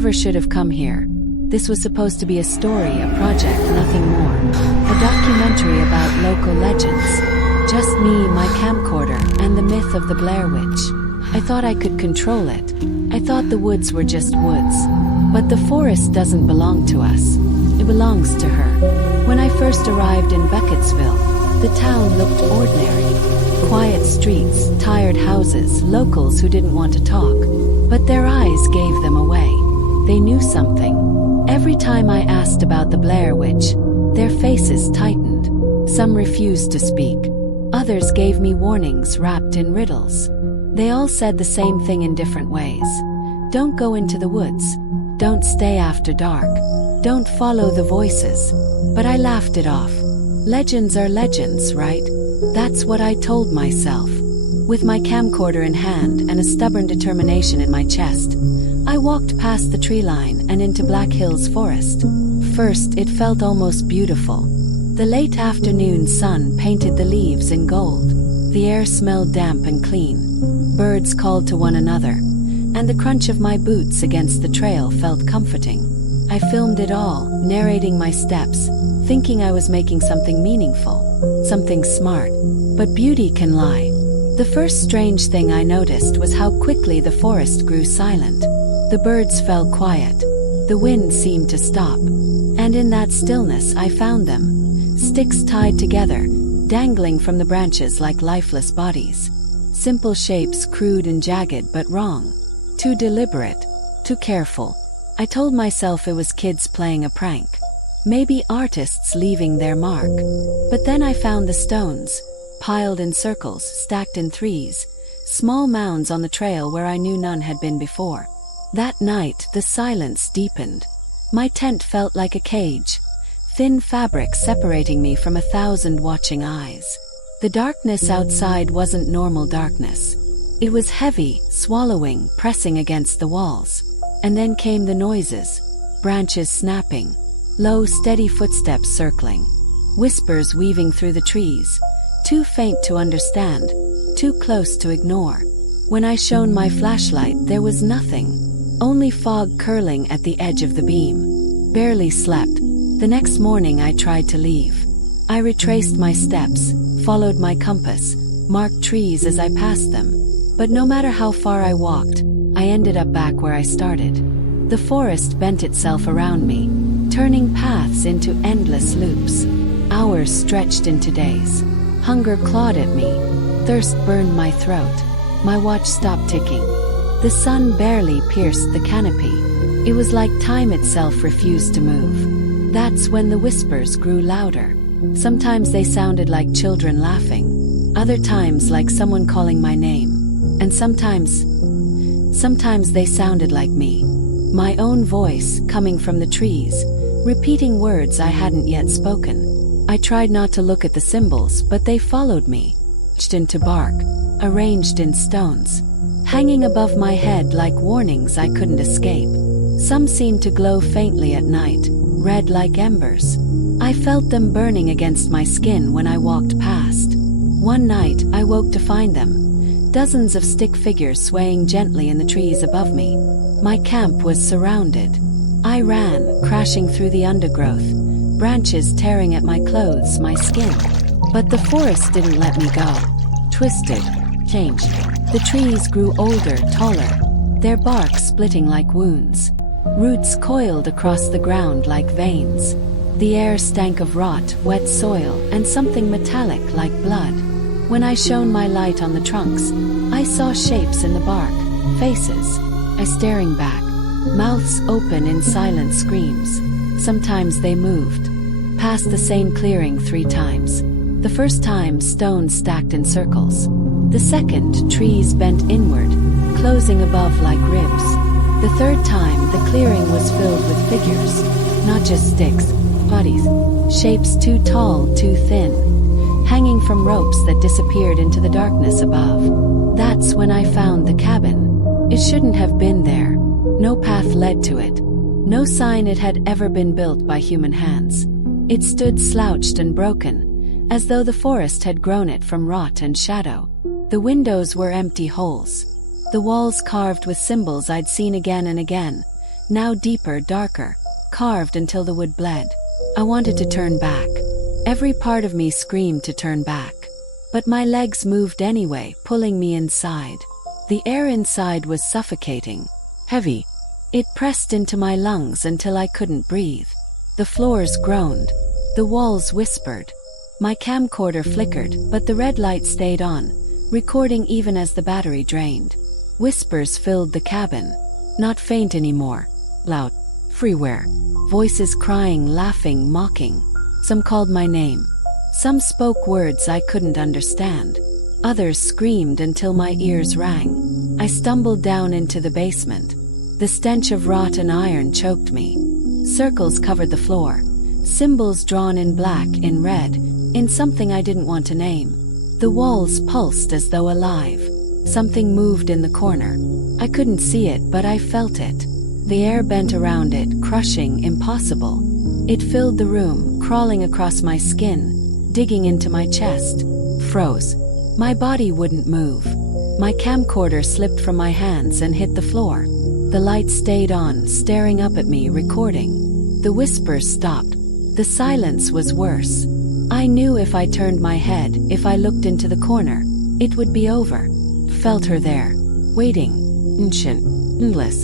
never should have come here. This was supposed to be a story, a project, nothing more. A documentary about local legends. Just me, my camcorder, and the myth of the Blair Witch. I thought I could control it. I thought the woods were just woods. But the forest doesn't belong to us. It belongs to her. When I first arrived in Burkittsville, the town looked ordinary. Quiet streets, tired houses, locals who didn't want to talk. But their eyes gave them away. They knew something. Every time I asked about the Blair Witch, their faces tightened. Some refused to speak. Others gave me warnings wrapped in riddles. They all said the same thing in different ways. Don't go into the woods. Don't stay after dark. Don't follow the voices. But I laughed it off. Legends are legends, right? That's what I told myself. With my camcorder in hand and a stubborn determination in my chest, I walked past the tree line and into Black Hills Forest. First, it felt almost beautiful. The late afternoon sun painted the leaves in gold. The air smelled damp and clean. Birds called to one another, and the crunch of my boots against the trail felt comforting. I filmed it all, narrating my steps, thinking I was making something meaningful, something smart. But beauty can lie. The first strange thing I noticed was how quickly the forest grew silent. The birds fell quiet. The wind seemed to stop. And in that stillness I found them. Sticks tied together, dangling from the branches like lifeless bodies. Simple shapes, crude and jagged, but wrong. Too deliberate, too careful. I told myself it was kids playing a prank. Maybe artists leaving their mark. But then I found the stones, piled in circles, stacked in threes, small mounds on the trail where I knew none had been before. That night, the silence deepened. My tent felt like a cage, thin fabric separating me from 1,000 watching eyes. The darkness outside wasn't normal darkness. It was heavy, swallowing, pressing against the walls. And then came the noises, branches snapping, low, steady footsteps circling, whispers weaving through the trees, too faint to understand, too close to ignore. When I shone my flashlight, there was nothing, only fog curling at the edge of the beam. Barely slept. The next morning I tried to leave. I retraced my steps, followed my compass, marked trees as I passed them. But no matter how far I walked, I ended up back where I started. The forest bent itself around me, turning paths into endless loops. Hours stretched into days. Hunger clawed at me. Thirst burned my throat. My watch stopped ticking. The sun barely pierced the canopy. It was like time itself refused to move. That's when the whispers grew louder. Sometimes they sounded like children laughing. Other times like someone calling my name. And sometimes they sounded like me. My own voice, coming from the trees, repeating words I hadn't yet spoken. I tried not to look at the symbols, but they followed me, etched into bark, arranged in stones, hanging above my head like warnings I couldn't escape. Some seemed to glow faintly at night, red like embers. I felt them burning against my skin when I walked past. One night, I woke to find them. Dozens of stick figures swaying gently in the trees above me. My camp was surrounded. I ran, crashing through the undergrowth, branches tearing at my clothes, my skin. But the forest didn't let me go. Twisted, changed. The trees grew older, taller, their bark splitting like wounds. Roots coiled across the ground like veins. The air stank of rot, wet soil, and something metallic like blood. When I shone my light on the trunks, I saw shapes in the bark, faces. I staring back, mouths open in silent screams. Sometimes they moved, past the same clearing 3 times. The first time, stones stacked in circles. The second, trees bent inward, closing above like ribs. The third time, the clearing was filled with figures, not just sticks, bodies, shapes too tall, too thin, hanging from ropes that disappeared into the darkness above. That's when I found the cabin. It shouldn't have been there. No path led to it. No sign it had ever been built by human hands. It stood slouched and broken, as though the forest had grown it from rot and shadow. The windows were empty holes. The walls carved with symbols I'd seen again and again. now deeper, darker, carved until the wood bled. I wanted to turn back. Every part of me screamed to turn back. But my legs moved anyway, pulling me inside. The air inside was suffocating, heavy. It pressed into my lungs until I couldn't breathe. The floors groaned. The walls whispered. My camcorder flickered, but the red light stayed on, recording even as the battery drained. Whispers filled the cabin. Not faint anymore. Loud. Everywhere. Voices crying, laughing, mocking. Some called my name. Some spoke words I couldn't understand. Others screamed until my ears rang. I stumbled down into the basement. The stench of rotten iron choked me. Circles covered the floor. Symbols drawn in black, in red, in something I didn't want to name. The walls pulsed as though alive. Something moved in the corner. I couldn't see it, but I felt it. The air bent around it, crushing, impossible. It filled the room, crawling across my skin, digging into my chest. Froze. My body wouldn't move. My camcorder slipped from my hands and hit the floor. The light stayed on, staring up at me, recording. The whispers stopped. The silence was worse. I knew if I turned my head, if I looked into the corner, it would be over. Felt her there, waiting, ancient, endless.